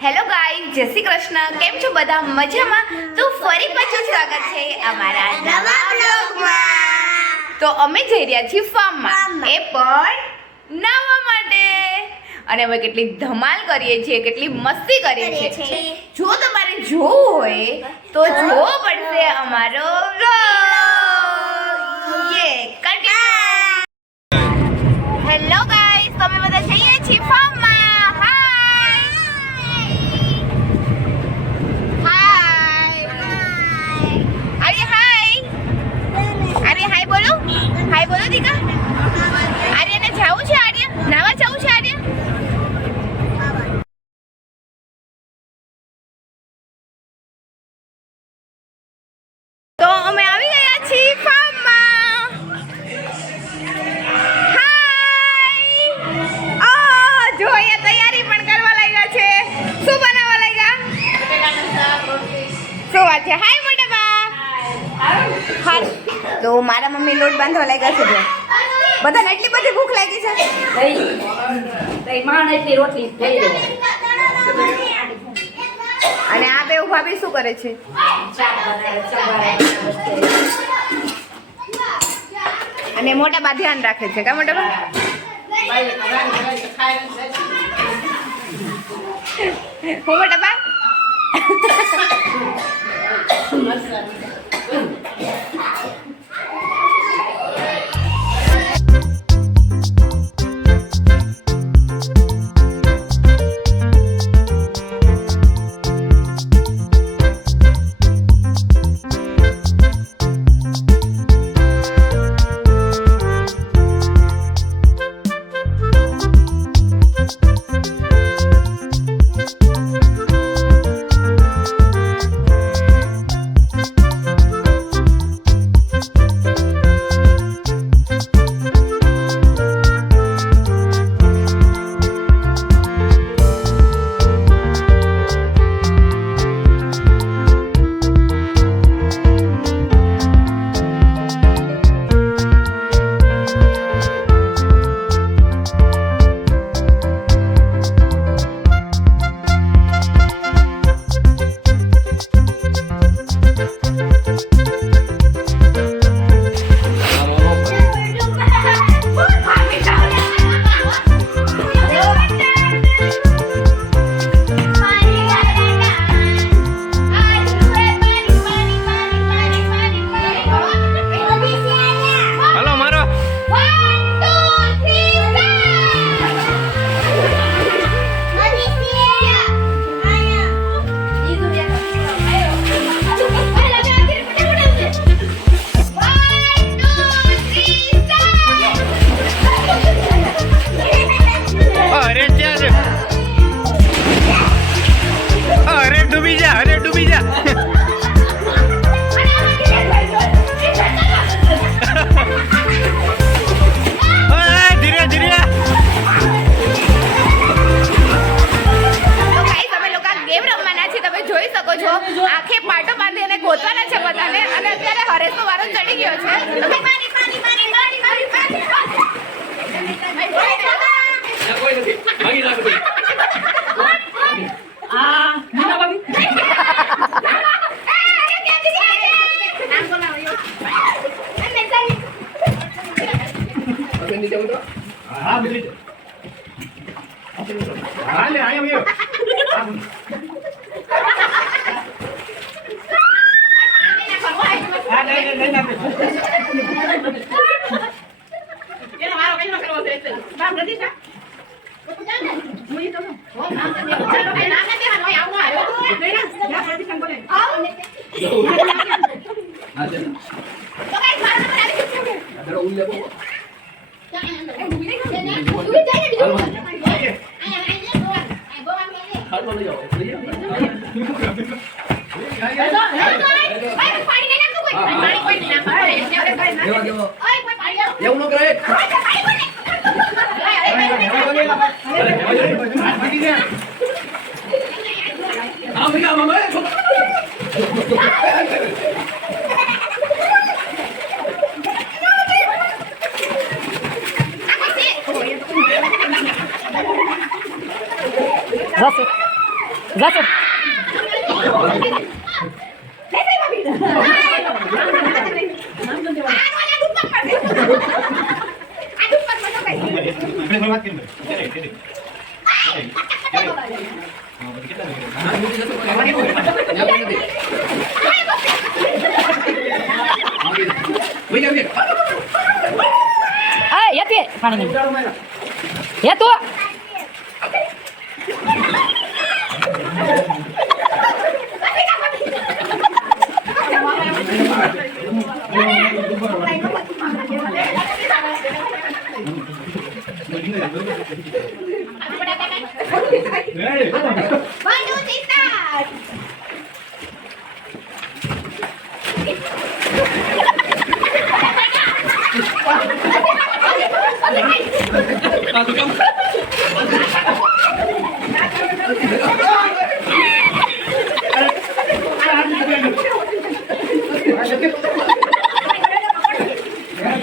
Hello guys જય શ્રી કૃષ્ણ. કેમ છો બધા? મજામાં? તો ફરી પાછું સ્વાગત છે અમારા નવા બ્લોગમાં તો અમે જઈ રહ્યા છીએ ફાર્મમાં એ પણ નાવા માટે. અને અમે કેટલી ધમાલ કરીએ છીએ કેટલી મસ્તી કરીએ છીએ. જો તમારે જોવું હોય તો જોવો પડશે અમારો vlog. દહીં માણ એટલી રોટલી થઈ અને આ બે ભાભી શું કરે છે? અને મોટા બા ધ્યાન રાખે છે કા મોટા બા? હું. મોટા બા. વારો ગયો છે. તો ભાઈ પાણી પાણી પાણી પાણી પાણી પાણી. આ Засып. Засып. રસ જાશો આ યતી પાણી નહીં યતું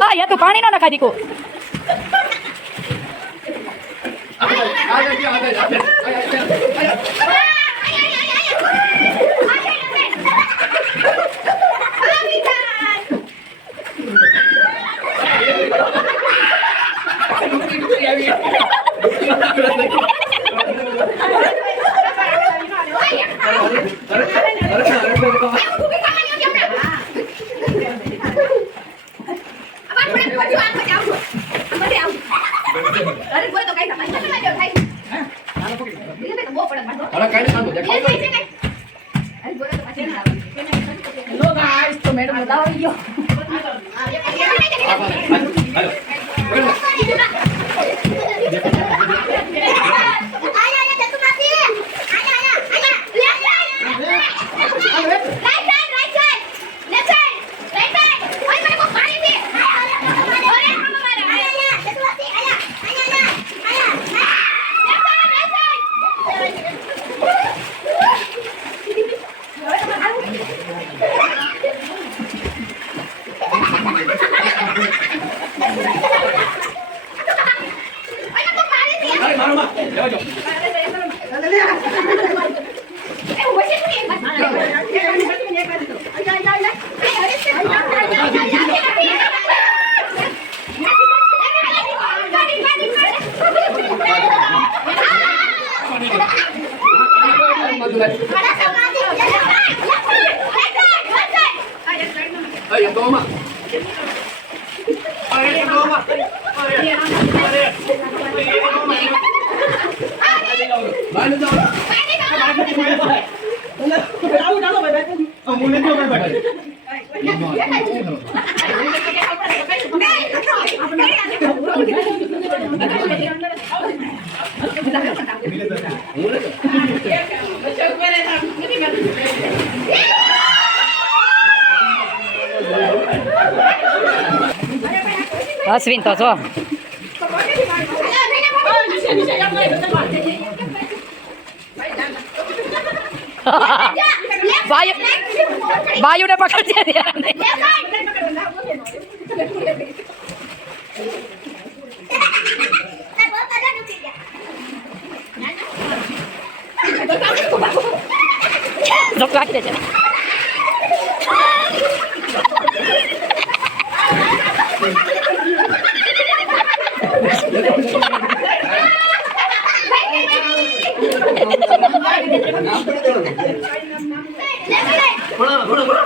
આ યતું પાણી નો નખાય દીકુ અશ્વિન તો જો વાયુ વાયુને કઈ જો રાખી દેજે બોલા બે કેમ ને. આ તો છે? તો ગાઈસ વાત બીજી વાત વિડિયો போலாம் போலாம் போலாம்.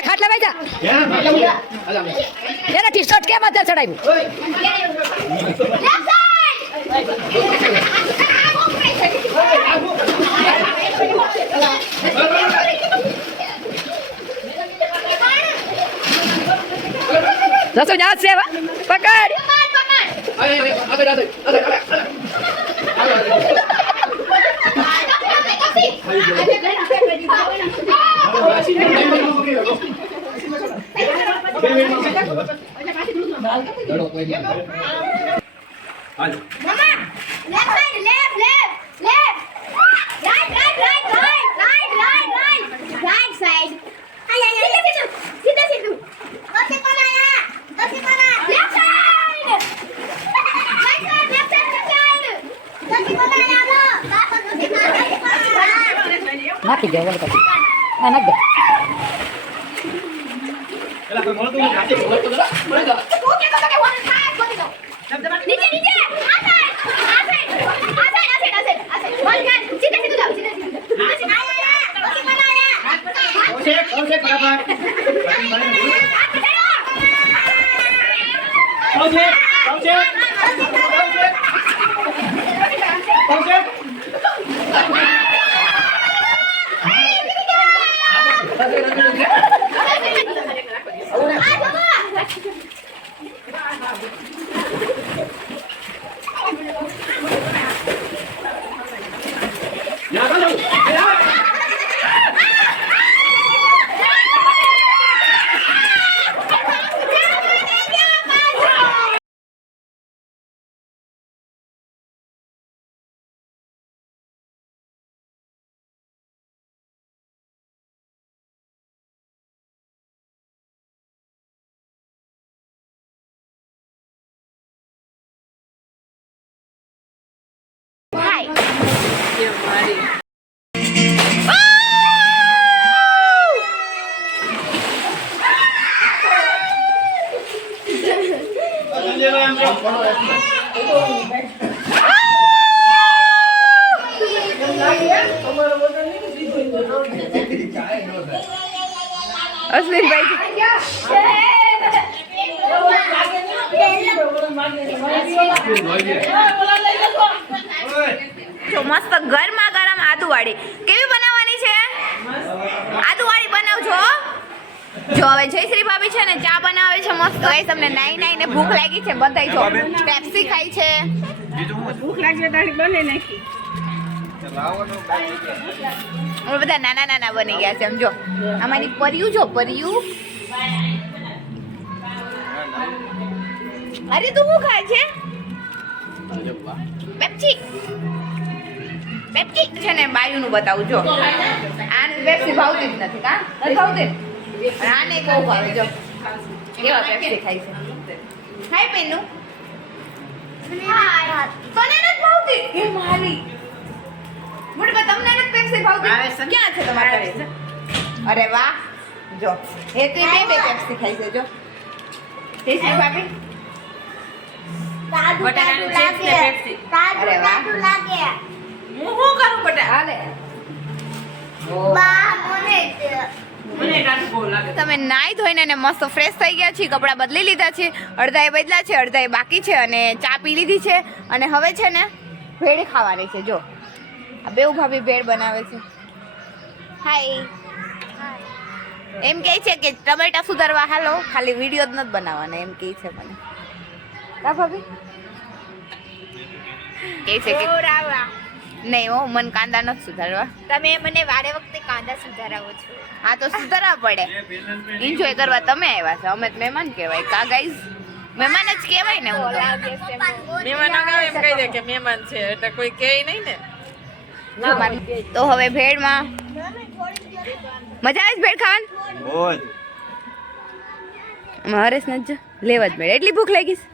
ખાટલા અલા અમે એના ટી શર્ટ કેમ અત્યારે ચડાવ્યું રસોઈ ના છે પકડ હાલો Left side, left, left, left. Right, right, right, right, right, right, right. Right side. Pala. નાખી દે ઓલું પછી હા નાખ મસ્ત ગરમા ગરમ આદુવાળી. કેવી બનાવવાની છે? આદુવાળી બનાવજો. જો હવે જયશ્રી ભાભી છે ને ચા બનાવે છે મસ્ત. ગાઈસ તમને નાઈ નાઈ ને ભૂખ લાગી છે બધાય જો પેપ્સી ખાઈ છે. હવે બધા નાના નાના બની ગયા છે સમજો અમારી પરિયું જો પરિયું. અરે તું શું ખાય છે? પેપ્સી. પેપ્સી છે ને બાયુનું બતાવું જો. આને પેપ્સી ભાવતી જ નથી કા? ભાવતી આને બહુ ભાવે જો. કેવા પેપ્સી ખાય છે. હાય પેનુ તને નથી ભાવતી? એ મારી. મોટે તમને નથી પેપ્સી ભાવતી? ક્યાં છે તમારે અરે વાહ. જો. એ તો બે બે પેપ્સી ખાય છે જો. ટેસ્ટી ભાભી? બટાટાનું chips લાગે. Pepsi. અરે લાગે. હું શું કરું બટા? હાલે. મને બહુ લાગે તમે નાઈ ધોઈને ને મસ્ત ફ્રેશ થઈ ગયા છીએ કપડાં બદલી લીધા છે અડધા એ બદલા છે અડધા એ બાકી છે અને ચા પી લીધી છે અને હવે છે ને ભેળ ખાવાની છે જો. આ બેઉ ભાભી ભેળ બનાવે છે. હાય એમ કહે છે કે ટમેટા સુધારવા હાલો ખાલી વીડિયો જ નથી બનાવવાના એમ કહે છે મને. કા ભાભી કહે છે કે નહીં હો મન કાંદા નથી સુધારવા. તમે મને વારે વખતે કાંદા સુધારાવો છો. હા તો સુધારવા પડે. એન્જોય કરવા તમે આવ્યા છો. અમે તો મહેમાન કહેવાય. કા ગાઈઝ મહેમાન જ કહેવાય ને હું મહેમાન આવે એમ કહી દે કે મહેમાન છે એટલે કોઈ કહે નહીં ને. તો હવે ભેળમાં મજા આવે છે ભેળ ખાવાની? બોલ. હરેશ નથી જ. લેવા જ ભેળ. એટલી ભૂખ લાગીશ છે.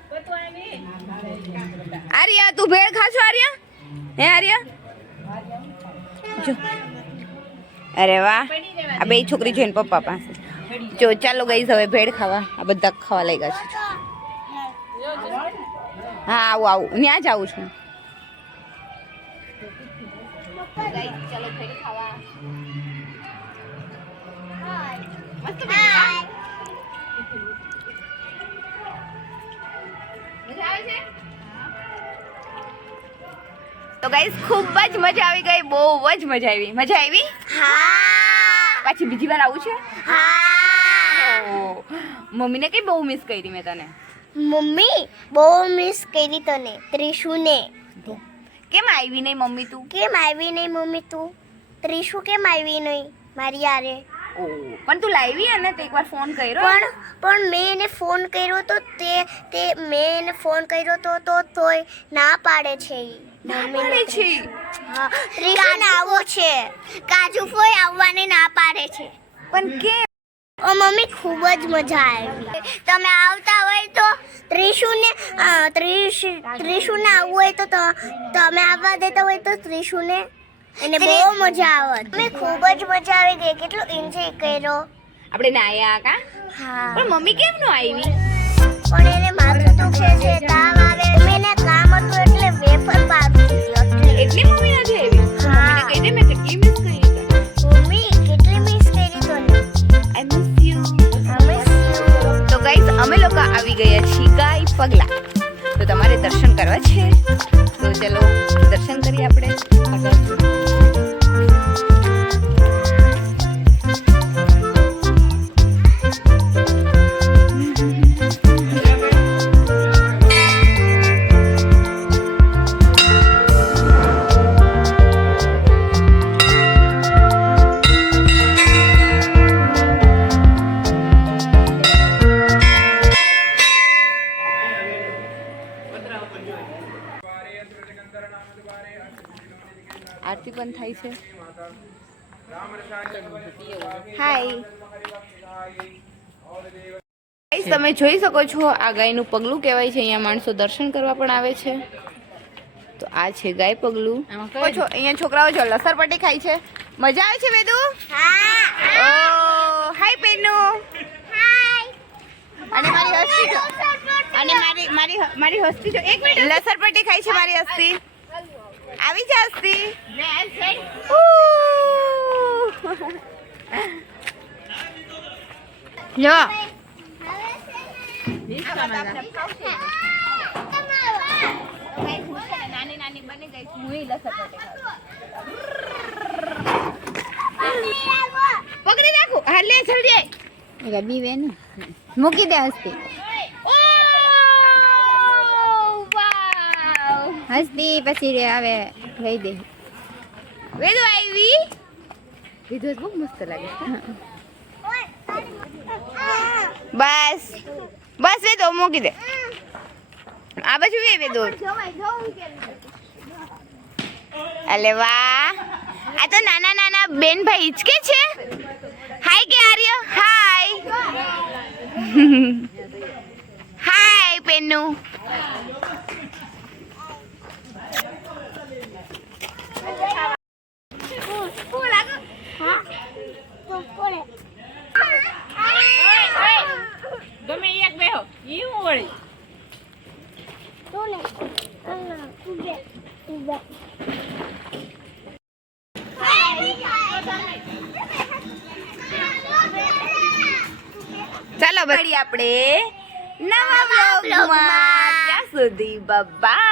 આર્યા તું ભેળ ખાશો આર્યા? હે આર્યા? જો. અરે વાહ. આ બે છોકરી જોઈને પપ્પા પાસે. જો ચાલો ગઈ હવે ભેળ ખાવા. આ બધા ખાવા લઈ ગયા છે. હા આવું આવું. ત્યાં જ આવું છું. ચાલો ખાવા. મસ્ત તો ગાઈસ ખૂબ જ મજા આવી ગઈ બહુ જ મજા આવી. મજા આવી? હા. પાછી બીજી વાર આવું છે? હા. મમ્મીને કઈ બહુ મિસ કરી મેં તને? મમ્મી બહુ મિસ કરી તને ત્રિશુને. કેમ આવી નહીં મમ્મી તું? કેમ આવી નહીં મમ્મી તું? ત્રિશુ કેમ આવી નહીં મારી યારે? પણ તું લાવી ને તે એકવાર ફોન કર્યો? પણ પણ મેં એને ફોન કર્યો તો તે તે મેં એને ફોન કર્યો તો તો તોય ના પાડે છે ઈ. ના પાડે છે. હા આવો છે. કાજુ ફોઈ આવવાની ના પાડે છે. પણ કે? ઓ મમ્મી ખૂબ જ મજા આવી. તમે આવતા હોય તો ત્રિશુને ત્રિશ ત્રિશુને આવવું હોય તો તમે આવવા દેતા હોય તો ત્રિશુને. એને બહુ મજા આવે તમે ખૂબ જ મજા આવી ગઈ. કેટલું એન્જોય કર્યો. આપણે નાયા કા? હા. પણ મમ્મી કેમ નો આવી? પણ એને માથું દુખે છે તાવ એટલે વેફર પાડી દીધી એટલે એટલી મમ્મી નથી આવી. હા. મમ્મીને કહી દે મેં કેટલી મિસ કરી મમ્મી કેટલી મિસ કરી તને? આઈ મિસ યુ તો ગાઈસ અમે લોકો આવી ગયા છીએ ગાય પગલા. તો તમારે દર્શન કરવા છે? તો ચલો દર્શન કરીએ આપણે. તમે જોઈ શકો છો આ ગાયનું પગલું કહેવાય છે. અહીંયા માણસો દર્શન કરવા પણ આવે છે. તો આ છે ગાય પગલું. છો અહીંયા છોકરાઓ જો લસરપટ્ટી ખાય છે. મજા આવે છે વેદુ? હા. હાય પેનુ અને મારી હસ્તી જો. અને મારી મારી મારી હસ્તી જો. એક મિનિટ. લસરપટ્ટી ખાય છે મારી હસ્તી. આવી જા હસ્તી. જો નાની નાની બની ગઈ હું પકડી રાખું હા લે જલ્દી રબી બેન મૂકી દે હસ્તી. હસ્તી પછી રે આવે લઈ દે. વેદુ આવી. વિધુ બહુ મસ્ત લાગે બસ. બસ વેદો મૂકી દે. આ બાજુ વે વેદો અલે વાહ. આ તો નાના નાના બેન ભાઈ હિચકે છે. હાય કે આર્ય? હાય હાય પેનુ ગમે એક બેહો ઈ હું વળી ચાલો બળી આપણે નવા બ્લોગમાં ત્યાં સુધી બાય